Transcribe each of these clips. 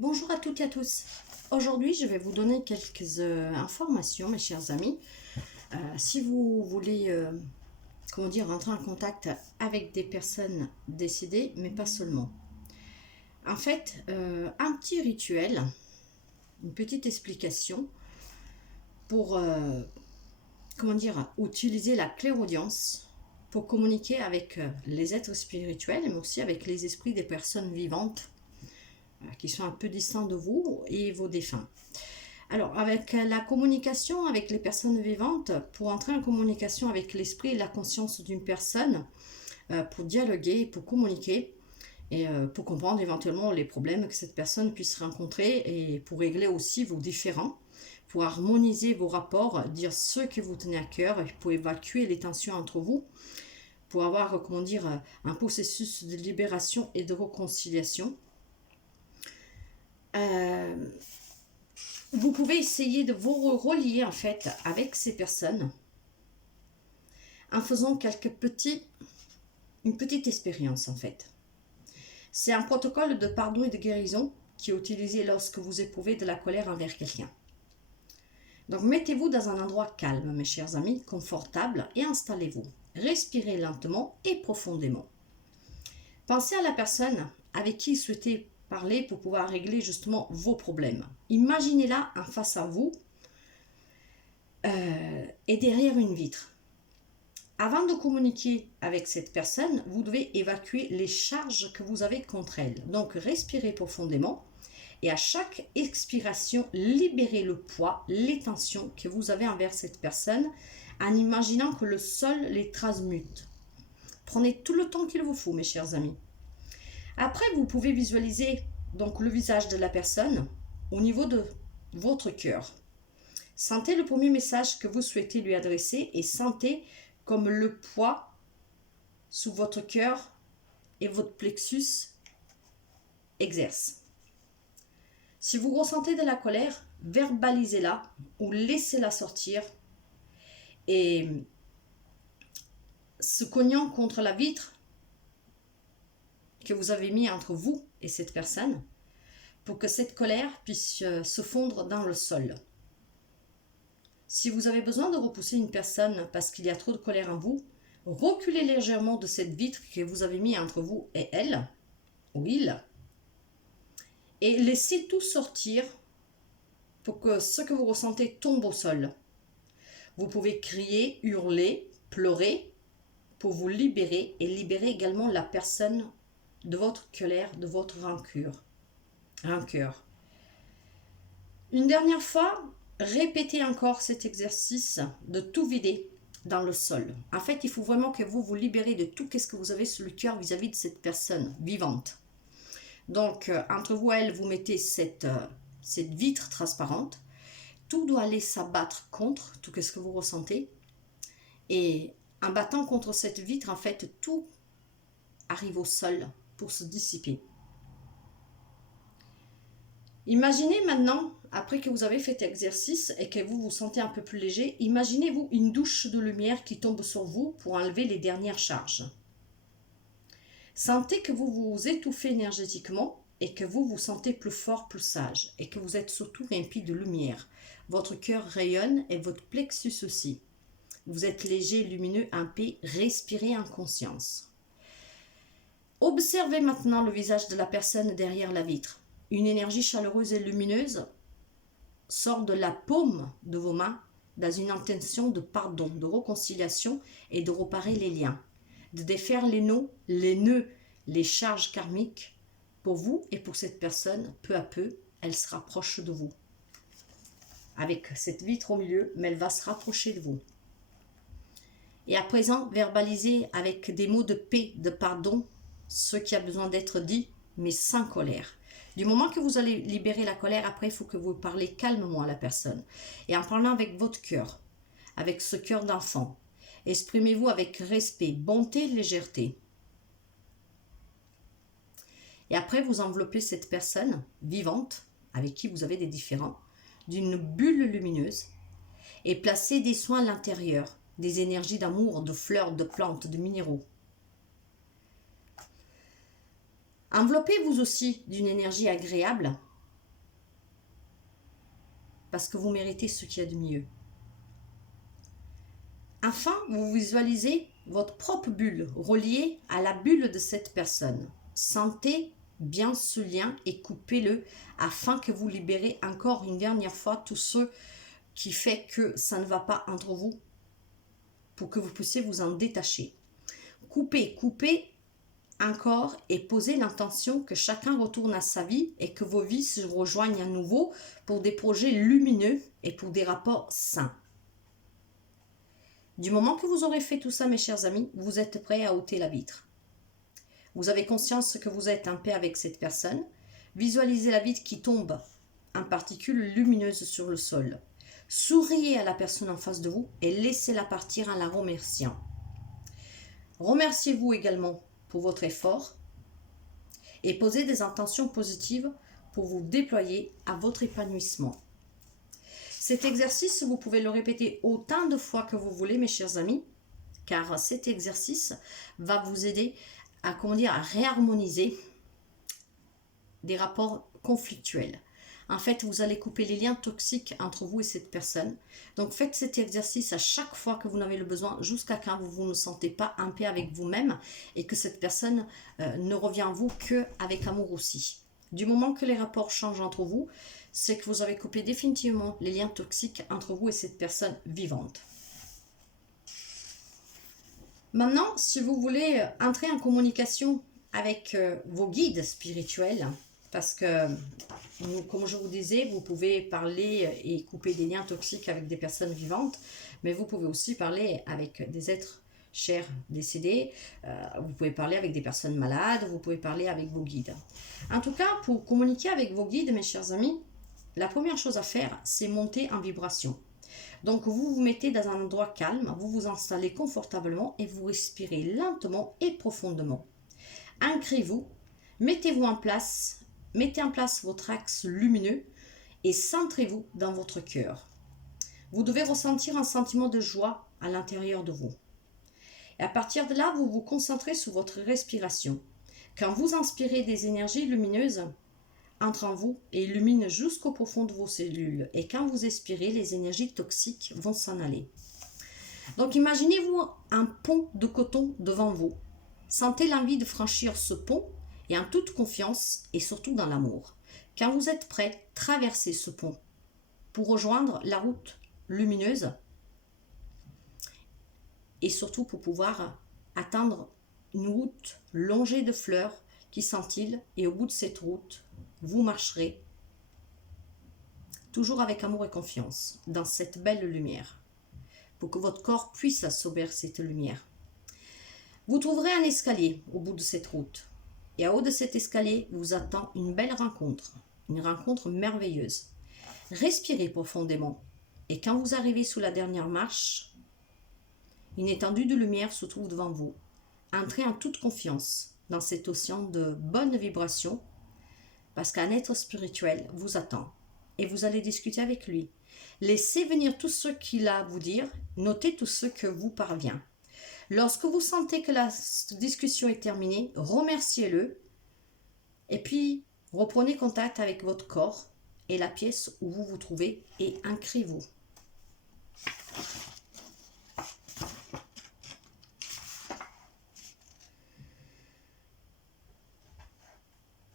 Bonjour à toutes et à tous. Aujourd'hui, je vais vous donner quelques informations, mes chers amis. Si vous voulez, entrer en contact avec des personnes décédées, mais pas seulement. En fait, un petit rituel, une petite explication pour, utiliser la clairaudience pour communiquer avec les êtres spirituels, mais aussi avec les esprits des personnes vivantes qui sont un peu distants de vous et vos défunts. Alors, avec la communication avec les personnes vivantes, pour entrer en communication avec l'esprit et la conscience d'une personne, pour dialoguer, pour communiquer, et pour comprendre éventuellement les problèmes que cette personne puisse rencontrer, et pour régler aussi vos différends, pour harmoniser vos rapports, dire ce que vous tenez à cœur, pour évacuer les tensions entre vous, pour avoir, un processus de libération et de réconciliation. Vous pouvez essayer de vous relier en fait avec ces personnes en faisant une petite expérience en fait. C'est un protocole de pardon et de guérison qui est utilisé lorsque vous éprouvez de la colère envers quelqu'un. Donc mettez-vous dans un endroit calme, mes chers amis, confortable, et installez-vous. Respirez lentement et profondément. Pensez à la personne avec qui vous souhaitez parler pour pouvoir régler justement vos problèmes. Imaginez-la en face à vous et derrière une vitre. Avant de communiquer avec cette personne, vous devez évacuer les charges que vous avez contre elle. Donc respirez profondément et à chaque expiration, libérez le poids, les tensions que vous avez envers cette personne en imaginant que le sol les transmute. Prenez tout le temps qu'il vous faut, mes chers amis. Après, vous pouvez visualiser donc le visage de la personne au niveau de votre cœur. Sentez le premier message que vous souhaitez lui adresser et sentez comme le poids sous votre cœur et votre plexus exerce. Si vous ressentez de la colère, verbalisez-la ou laissez-la sortir et se cognant contre la vitre que vous avez mis entre vous et cette personne pour que cette colère puisse se fondre dans le sol. Si vous avez besoin de repousser une personne parce qu'il y a trop de colère en vous, reculez légèrement de cette vitre que vous avez mis entre vous et elle, ou il, et laissez tout sortir pour que ce que vous ressentez tombe au sol. Vous pouvez crier, hurler, pleurer pour vous libérer et libérer également la personne de votre colère, de votre rancœur. Une dernière fois, répétez encore cet exercice de tout vider dans le sol. En fait, il faut vraiment que vous vous libérez de tout ce que vous avez sur le cœur vis-à-vis de cette personne vivante. Donc, entre vous et elle, vous mettez cette vitre transparente. Tout doit aller s'abattre contre tout ce que vous ressentez. Et en battant contre cette vitre, en fait, tout arrive au sol pour se dissiper. Imaginez maintenant, après que vous avez fait exercice et que vous vous sentez un peu plus léger, imaginez-vous une douche de lumière qui tombe sur vous pour enlever les dernières charges. Sentez que vous vous étouffez énergétiquement et que vous vous sentez plus fort, plus sage et que vous êtes surtout rempli de lumière. Votre cœur rayonne et votre plexus aussi. Vous êtes léger, lumineux, en paix, respirez en conscience. Observez maintenant le visage de la personne derrière la vitre. Une énergie chaleureuse et lumineuse sort de la paume de vos mains dans une intention de pardon, de réconciliation et de réparer les liens, de défaire les nœuds, les charges karmiques pour vous et pour cette personne. Peu à peu, elle se rapproche de vous. Avec cette vitre au milieu, mais elle va se rapprocher de vous. Et à présent, verbalisez avec des mots de paix, de pardon, ce qui a besoin d'être dit, mais sans colère. Du moment que vous allez libérer la colère, après, il faut que vous parlez calmement à la personne. Et en parlant avec votre cœur, avec ce cœur d'enfant, exprimez-vous avec respect, bonté, légèreté. Et après, vous enveloppez cette personne vivante, avec qui vous avez des différends, d'une bulle lumineuse, et placez des soins à l'intérieur, des énergies d'amour, de fleurs, de plantes, de minéraux. Enveloppez-vous aussi d'une énergie agréable parce que vous méritez ce qu'il y a de mieux. Enfin, vous visualisez votre propre bulle reliée à la bulle de cette personne. Sentez bien ce lien et coupez-le afin que vous libérez encore une dernière fois tout ce qui fait que ça ne va pas entre vous pour que vous puissiez vous en détacher. Coupez encore et posez l'intention que chacun retourne à sa vie et que vos vies se rejoignent à nouveau pour des projets lumineux et pour des rapports sains. Du moment que vous aurez fait tout ça, mes chers amis, vous êtes prêts à ôter la vitre. Vous avez conscience que vous êtes en paix avec cette personne. Visualisez la vitre qui tombe en particules lumineuses sur le sol. Souriez à la personne en face de vous et laissez-la partir en la remerciant. Remerciez-vous également pour votre effort et posez des intentions positives pour vous déployer à votre épanouissement. Cet exercice, vous pouvez le répéter autant de fois que vous voulez, mes chers amis, car cet exercice va vous aider à réharmoniser des rapports conflictuels. En fait, vous allez couper les liens toxiques entre vous et cette personne. Donc, faites cet exercice à chaque fois que vous en avez le besoin, jusqu'à quand vous ne sentez pas en paix avec vous-même et que cette personne ne revient à vous qu'avec amour aussi. Du moment que les rapports changent entre vous, c'est que vous avez coupé définitivement les liens toxiques entre vous et cette personne vivante. Maintenant, si vous voulez entrer en communication avec vos guides spirituels, parce que, comme je vous disais, vous pouvez parler et couper des liens toxiques avec des personnes vivantes, mais vous pouvez aussi parler avec des êtres chers décédés, vous pouvez parler avec des personnes malades, vous pouvez parler avec vos guides. En tout cas, pour communiquer avec vos guides, mes chers amis, la première chose à faire, c'est monter en vibration. Donc, vous vous mettez dans un endroit calme, vous vous installez confortablement et vous respirez lentement et profondément. Ancrez-vous, mettez en place votre axe lumineux et centrez-vous dans votre cœur. Vous devez ressentir un sentiment de joie à l'intérieur de vous. Et à partir de là, vous vous concentrez sur votre respiration. Quand vous inspirez des énergies lumineuses, entre en vous et illumine jusqu'au profond de vos cellules. Et quand vous expirez, les énergies toxiques vont s'en aller. Donc imaginez-vous un pont de coton devant vous. Sentez l'envie de franchir ce pont et en toute confiance et surtout dans l'amour. Quand vous êtes prêt, traversez ce pont pour rejoindre la route lumineuse et surtout pour pouvoir atteindre une route longée de fleurs qui scintillent et au bout de cette route, vous marcherez toujours avec amour et confiance dans cette belle lumière pour que votre corps puisse absorber cette lumière. Vous trouverez un escalier au bout de cette route et en haut de cet escalier vous attend une belle rencontre, une rencontre merveilleuse. Respirez profondément et quand vous arrivez sous la dernière marche, une étendue de lumière se trouve devant vous. Entrez en toute confiance dans cet océan de bonnes vibrations parce qu'un être spirituel vous attend et vous allez discuter avec lui. Laissez venir tout ce qu'il a à vous dire, notez tout ce que vous parvient. Lorsque vous sentez que la discussion est terminée, remerciez-le et puis reprenez contact avec votre corps et la pièce où vous vous trouvez et ancrez-vous.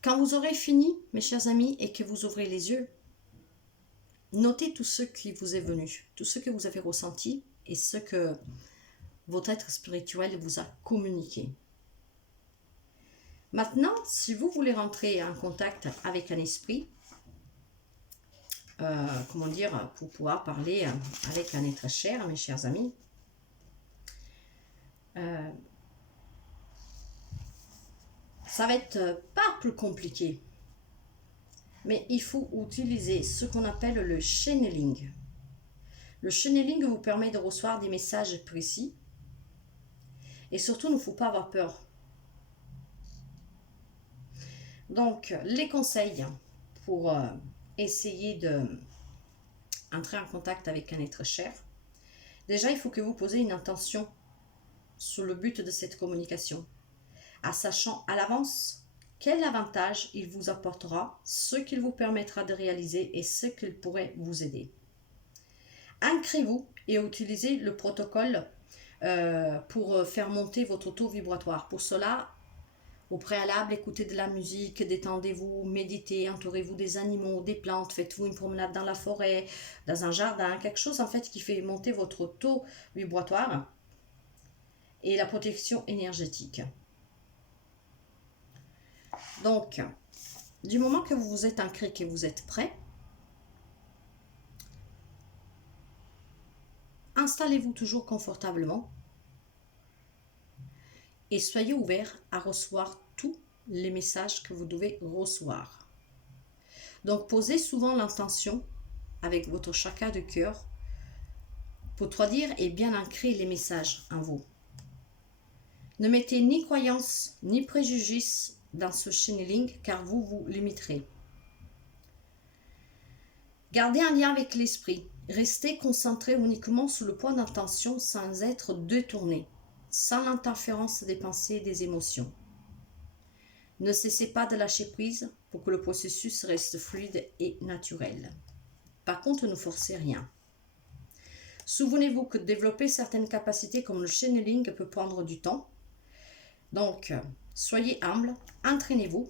Quand vous aurez fini, mes chers amis, et que vous ouvrez les yeux, notez tout ce qui vous est venu, tout ce que vous avez ressenti et ce que votre être spirituel vous a communiqué. Maintenant, si vous voulez rentrer en contact avec un esprit, pour pouvoir parler avec un être cher, mes chers amis, ça va être pas plus compliqué, mais il faut utiliser ce qu'on appelle le channeling. Le channeling vous permet de recevoir des messages précis et surtout, il ne faut pas avoir peur. Donc, les conseils pour essayer d'entrer en contact avec un être cher. Déjà, il faut que vous posiez une intention sur le but de cette communication, en sachant à l'avance quel avantage il vous apportera, ce qu'il vous permettra de réaliser et ce qu'il pourrait vous aider. Ancrez-vous et utilisez le protocole pour faire monter votre taux vibratoire. Pour cela, au préalable, écoutez de la musique, détendez-vous, méditez, entourez-vous des animaux, des plantes, faites-vous une promenade dans la forêt, dans un jardin, quelque chose en fait qui fait monter votre taux vibratoire et la protection énergétique. Donc, du moment que vous vous êtes ancré, que vous êtes prêt, installez-vous toujours confortablement et soyez ouvert à recevoir tous les messages que vous devez recevoir. Donc, posez souvent l'intention avec votre chakra de cœur pour traduire et bien ancrer les messages en vous. Ne mettez ni croyances ni préjugés dans ce channeling car vous vous limiterez. Gardez un lien avec l'esprit. Restez concentré uniquement sur le point d'intention sans être détourné, sans l'interférence des pensées et des émotions. Ne cessez pas de lâcher prise pour que le processus reste fluide et naturel. Par contre, ne forcez rien. Souvenez-vous que développer certaines capacités comme le channeling peut prendre du temps. Donc, soyez humble, entraînez-vous.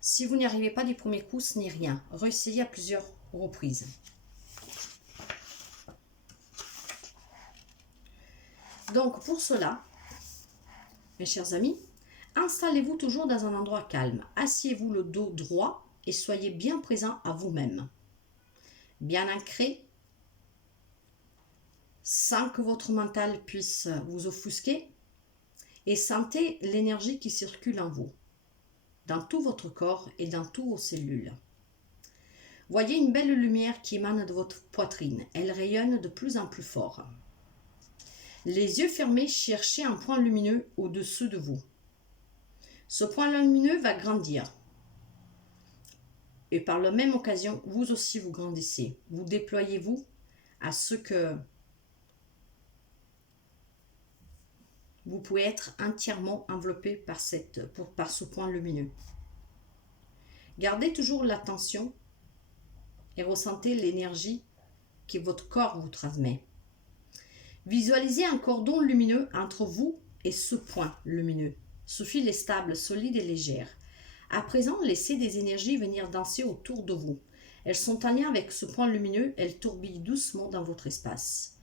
Si vous n'y arrivez pas du premier coup, ce n'est rien. Réessayez à plusieurs reprises. Donc, pour cela, mes chers amis, installez-vous toujours dans un endroit calme. Asseyez-vous le dos droit et soyez bien présent à vous-même. Bien ancré, sans que votre mental puisse vous offusquer, et sentez l'énergie qui circule en vous, dans tout votre corps et dans toutes vos cellules. Voyez une belle lumière qui émane de votre poitrine. Elle rayonne de plus en plus fort. Les yeux fermés, cherchez un point lumineux au-dessus de vous. Ce point lumineux va grandir. Et par la même occasion, vous aussi vous grandissez. Vous déployez-vous à ce que vous pouvez être entièrement enveloppé par ce point lumineux. Gardez toujours l'attention et ressentez l'énergie que votre corps vous transmet. Visualisez un cordon lumineux entre vous et ce point lumineux. Ce fil est stable, solide et légère. À présent, laissez des énergies venir danser autour de vous. Elles sont en lien avec ce point lumineux, elles tourbillent doucement dans votre espace.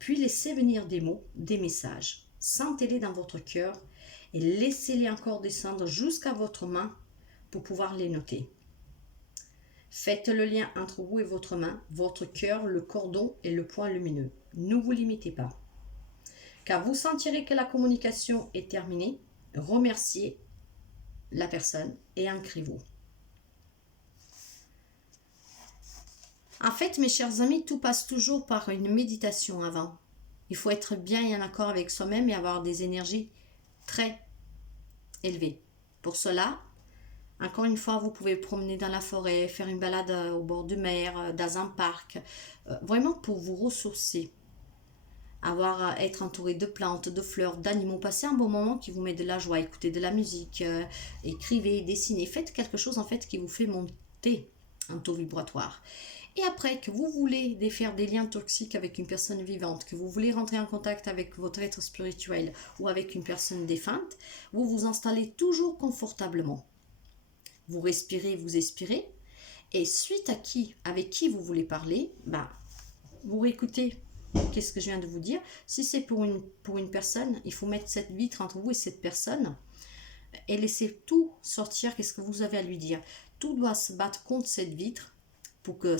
Puis laissez venir des mots, des messages. Sentez-les dans votre cœur et laissez-les encore descendre jusqu'à votre main pour pouvoir les noter. Faites le lien entre vous et votre main, votre cœur, le cordon et le point lumineux. Ne vous limitez pas. Car vous sentirez que la communication est terminée, remerciez la personne et ancrez-vous. En fait, mes chers amis, tout passe toujours par une méditation avant. Il faut être bien et en accord avec soi-même et avoir des énergies très élevées. Pour cela, encore une fois, vous pouvez promener dans la forêt, faire une balade au bord de mer, dans un parc, vraiment pour vous ressourcer. Être entouré de plantes, de fleurs, d'animaux, passer un bon moment qui vous met de la joie, écouter de la musique, écrivez, dessinez, faites quelque chose en fait qui vous fait monter un taux vibratoire. Et après que vous voulez défaire des liens toxiques avec une personne vivante, que vous voulez rentrer en contact avec votre être spirituel ou avec une personne défunte, vous vous installez toujours confortablement. Vous respirez, vous expirez, et suite avec qui vous voulez parler, vous réécoutez qu'est-ce que je viens de vous dire. Si c'est pour une personne, il faut mettre cette vitre entre vous et cette personne et laisser tout sortir, qu'est-ce que vous avez à lui dire. Tout doit se battre contre cette vitre pour que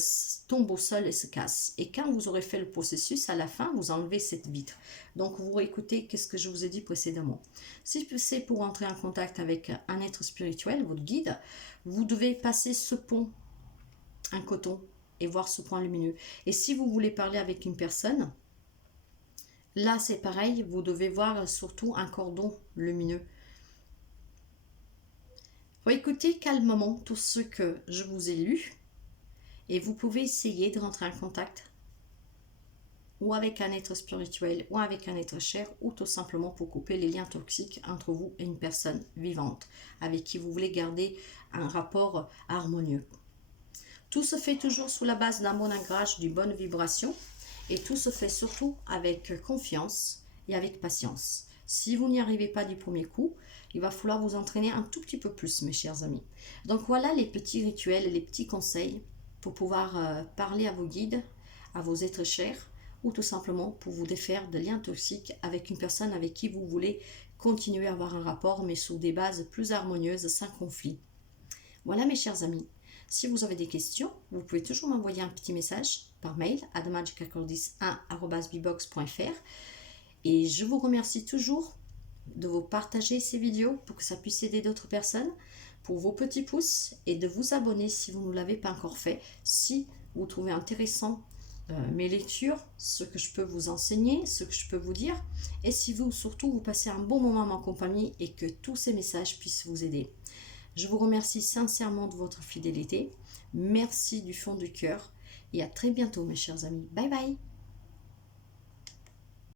tombe au sol et se casse. Et quand vous aurez fait le processus, à la fin, vous enlevez cette vitre. Donc, vous réécoutez qu'est-ce que je vous ai dit précédemment. Si c'est pour entrer en contact avec un être spirituel, votre guide, vous devez passer ce pont en coton et voir ce point lumineux. Et si vous voulez parler avec une personne, là, c'est pareil, vous devez voir surtout un cordon lumineux. Vous écoutez calmement tout ce que je vous ai lu. Et vous pouvez essayer de rentrer en contact ou avec un être spirituel, ou avec un être cher, ou tout simplement pour couper les liens toxiques entre vous et une personne vivante avec qui vous voulez garder un rapport harmonieux. Tout se fait toujours sous la base d'un bon ancrage, d'une bonne vibration, et tout se fait surtout avec confiance et avec patience. Si vous n'y arrivez pas du premier coup, il va falloir vous entraîner un tout petit peu plus, mes chers amis. Donc voilà les petits rituels, les petits conseils pour pouvoir parler à vos guides, à vos êtres chers, ou tout simplement pour vous défaire de liens toxiques avec une personne avec qui vous voulez continuer à avoir un rapport, mais sous des bases plus harmonieuses, sans conflit. Voilà, mes chers amis. Si vous avez des questions, vous pouvez toujours m'envoyer un petit message par mail à themagicacordis1@bbox.fr. Et je vous remercie toujours de vous partager ces vidéos pour que ça puisse aider d'autres personnes, pour vos petits pouces, et de vous abonner si vous ne l'avez pas encore fait, si vous trouvez intéressant mes lectures, ce que je peux vous enseigner, ce que je peux vous dire, et si vous surtout vous passez un bon moment en ma compagnie et que tous ces messages puissent vous aider. Je vous remercie sincèrement de votre fidélité. Merci du fond du cœur et à très bientôt mes chers amis. Bye bye.